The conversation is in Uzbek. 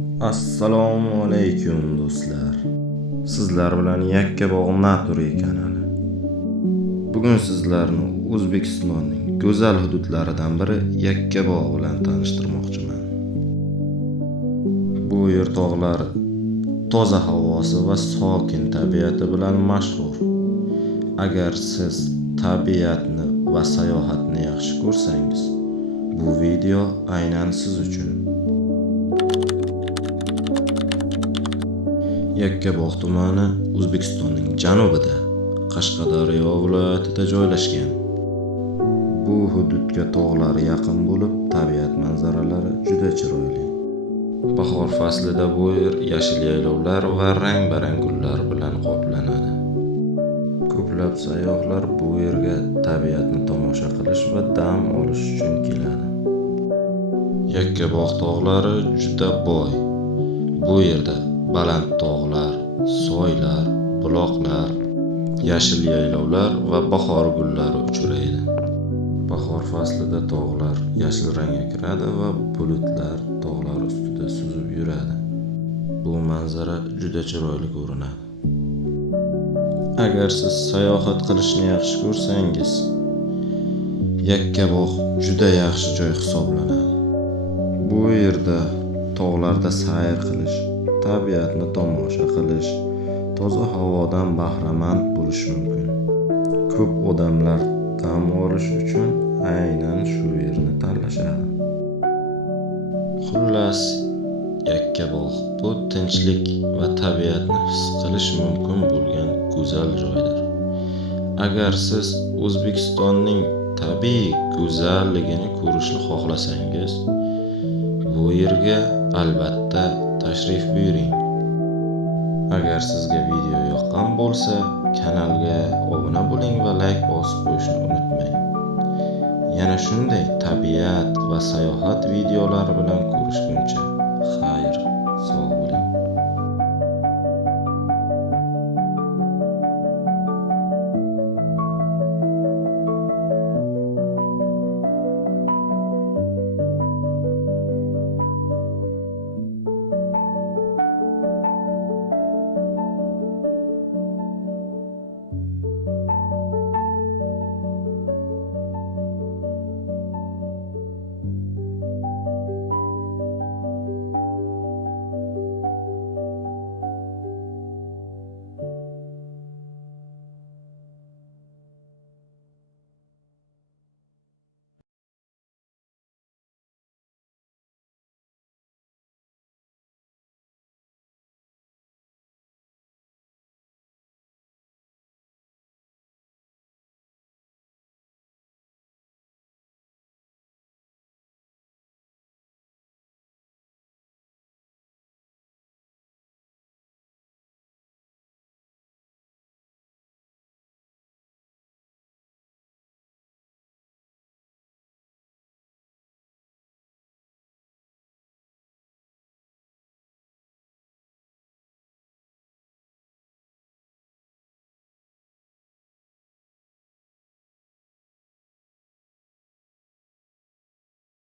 Assalomu alaykum do'stlar. Sizlar bilan Yakkabog' Naturiy kanali. Bugun sizlarni O'zbekistonning go'zal hududlaridan biri Yakkabog' bilan tanishtirmoqchiman. Bu yer tog'lari toza havosi va sokin tabiati bilan mashhur. Agar siz tabiatni va sayohatni yaxshi ko'rsangiz, bu video aynan siz uchun. Yakkabog' tumani O'zbekistonning janubida, Qashqadaryo viloyatida joylashgan. Bu hududga tog'lar yaqin bo'lib, tabiat manzaralari juda chiroyli. Bahor faslida bu yer yashil yaylovlar va rang-barang gullar bilan qoplanadi. Ko'plab sayyohlar bu yerga tabiatni tomosha qilish va dam olish uchun keladi. Yakkabog' tog'lari juda boy. Bu yerda baland tog'lar, soylar, buloqlar, yashil yaylovlar va bahor gullari uchraydi. Bahor faslida tog'lar yashil rangga kiradi va bulutlar tog'lar ustida suzib yuradi. Bu manzara juda chiroyli ko'rinadi. Agar siz sayohat qilishni yaxshi ko'rsangiz, Yakkabog' juda yaxshi joy hisoblanadi. Bu yerda tog'larda sayr qilish, tabiatni tomosha qilish, toza havodan bahramand bo'lish mumkin. Ko'p odamlar dam olish uchun aynan shu yerni tanlashadi. Xullas, Yakkabog' bu tinchlik va tabiatni his qilish mumkin bo'lgan go'zal joydir. Agar siz O'zbekistonning tabiiy go'zalligini ko'rishni xohlasangiz, bu yerga albatta tashrif buyuring. Agar sizga video yoqqan bo'lsa, kanalga obuna bo'ling va like bosib qo'yishni unutmang. Yana shunday tabiat va sayohat videolari bilan ko'rishguncha